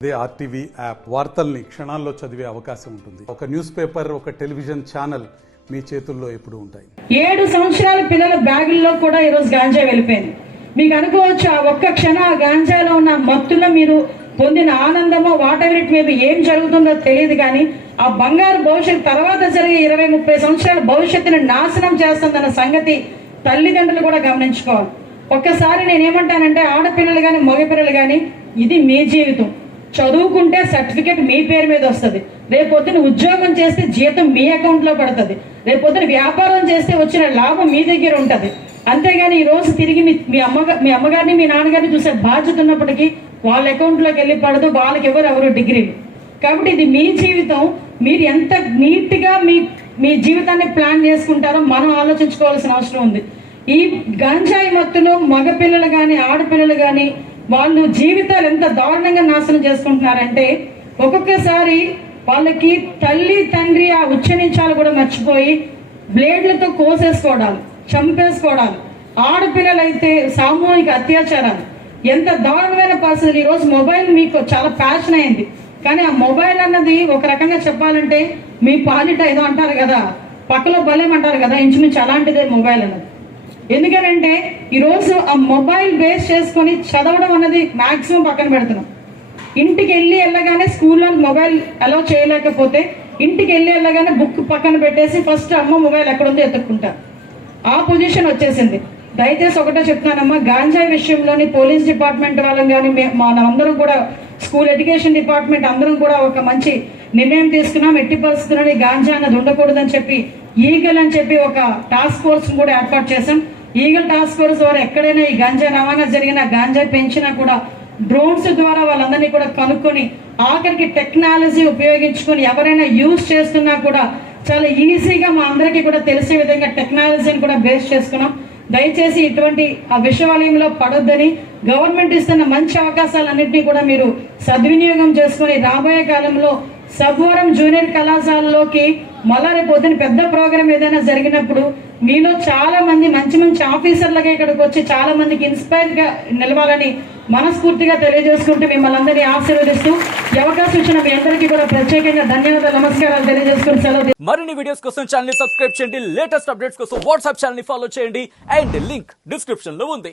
ఇదే RTV app వార్తల్ని క్షణాల్లో చదివే అవకాశం ఉంటుంది. ఒక న్యూస్ పేపర్, ఒక టెలివిజన్ ఛానల్ మీ చేతుల్లో ఎప్పుడు ఉంటాయి. 7 సంవత్సరాల పిల్లల బ్యాగుల్లో కూడా ఈరోజు గాంజా వెళ్ళిపోయింది. మీకు అనుకోవచ్చు ఆ ఒక్క క్షణం ఆ గాంజాలో ఉన్న మత్తులో మీరు పొందిన ఆనందమో వాటెవర్ ఇట్ మేబీ ఏం జరుగుతుందో తెలియదు, కానీ ఆ బంగారు భవిష్యత్తు తర్వాత జరిగే 20-30 సంవత్సరాల భవిష్యత్తుని నాశనం చేస్తుందన్న సంగతి తల్లిదండ్రులు కూడా గమనించుకోవాలి. ఒక్కసారి నేనేమంటానంటే ఆడపిల్లలు కానీ మగపిల్లలు కానీ ఇది మీ జీవితం. చదువుకుంటే సర్టిఫికేట్ మీ పేరు మీద వస్తుంది, రేపొద్దున ఉద్యోగం చేస్తే జీతం మీ అకౌంట్లో పడుతుంది, రేపొద్దున వ్యాపారం చేస్తే వచ్చిన లాభం మీ దగ్గర ఉంటుంది. అంతేగాని ఈ రోజు తిరిగి మీ అమ్మగారిని మీ నాన్నగారిని చూసే బాధ్యత ఉన్నప్పటికీ వాళ్ళ అకౌంట్లోకి వెళ్ళి పడదు, వాళ్ళకి ఎవరు డిగ్రీలు. కాబట్టి ఇది మీ జీవితం. మీరు ఎంత నీట్గా మీ జీవితాన్ని ప్లాన్ చేసుకుంటారో మనం ఆలోచించుకోవాల్సిన అవసరం ఉంది. ఈ గంజాయి మత్తులో మగపిల్లలు కానీ ఆడపిల్లలు కానీ వాళ్ళు జీవితాలు ఎంత దారుణంగా నాశనం చేసుకుంటున్నారంటే ఒక్కొక్కసారి వాళ్ళకి తల్లి తండ్రి ఆ ఉచ్చరించాలు కూడా మర్చిపోయి బ్లేడ్లతో కోసేసుకోవడాలు, చంపేసుకోవడాలు, ఆడపిల్లలైతే సామూహిక అత్యాచారాలు, ఎంత దారుణమైన పరిస్థితులు. ఈరోజు మొబైల్ మీకు చాలా ప్యాషన్ అయింది, కానీ ఆ మొబైల్ అన్నది ఒక రకంగా చెప్పాలంటే మీ పాలిట ఏదో అంటారు కదా, పక్కలో బలేమంటారు కదా, ఇంచుమించు అలాంటిదే మొబైల్ అన్నది. ఎందుకనంటే ఈరోజు ఆ మొబైల్ బేస్ చేసుకొని చదవడం అన్నది మ్యాక్సిమం పక్కన పెడుతున్నాం. ఇంటికి వెళ్ళగానే స్కూల్లో మొబైల్ అలౌ చేయలేకపోతే ఇంటికి వెళ్ళగానే బుక్ పక్కన పెట్టేసి ఫస్ట్ అమ్మ మొబైల్ ఎక్కడుందో ఎత్తుక్కుంటారు. ఆ పొజిషన్ వచ్చేసింది. దయచేసి ఒకటే చెప్తున్నానమ్మా, గాంజాయి విషయంలోని పోలీస్ డిపార్ట్మెంట్ వాళ్ళని కానీ అందరం కూడా స్కూల్ ఎడ్యుకేషన్ డిపార్ట్మెంట్ అందరం కూడా ఒక మంచి నిర్ణయం తీసుకున్నాం. ఎట్టి పరిస్థితుల్లో గాంజా అన్నది ఉండకూడదని చెప్పి ఈగల్ అని చెప్పి ఒక టాస్క్ ఫోర్స్ కూడా ఏర్పాటు చేశాం. ఈగల్ టాస్క్ ఫోర్స్ ద్వారా ఎక్కడైనా ఈ గాంజా రవాణా జరిగినా, గాంజా పెంచినా కూడా డ్రోన్స్ ద్వారా వాళ్ళందరినీ కూడా కనుక్కొని ఆఖరికి టెక్నాలజీ ఉపయోగించుకొని ఎవరైనా యూజ్ చేస్తున్నా కూడా చాలా ఈజీగా మా అందరికీ కూడా తెలిసే విధంగా టెక్నాలజీని కూడా బేస్ చేసుకున్నాం. దయచేసి ఇటువంటి ఆ విషవలయంలో పడొద్దని, గవర్నమెంట్ ఇస్తున్న మంచి అవకాశాలన్నింటినీ కూడా మీరు సద్వినియోగం చేసుకొని రాబోయే కాలంలో సబ్బవరం జూనియర్ కళాశాలలోకి మళ్ళా రేపు పొద్దున పెద్ద ప్రోగ్రామ్ ఏదైనా జరిగినప్పుడు మీలో చాలా మంది మంచి మంచి ఆఫీసర్లుగా ఇక్కడికి వచ్చి చాలా మందికి ఇన్స్పైర్ గా నిలవాలని మనస్ఫూర్తిగా తెలియజేసుకుంటూ మిమ్మల్ని అందరినీ ఆశీర్వదిస్తూ ఈ అవకాశం ఇచ్చిన మీ అందరికీ కూడా ప్రత్యేకంగా ధన్యవాదాలు, నమస్కారాలు తెలియజేసుకుని సెలవు. మరిన్ని వీడియోస్ కోసం ఛానల్ ని సబ్స్క్రైబ్ చేయండి, లేటెస్ట్ అప్డేట్స్ కోసం వాట్సాప్ ఛానల్ ని ఫాలో చేయండి అండ్ లింక్ డిస్క్రిప్షన్ లో ఉంది.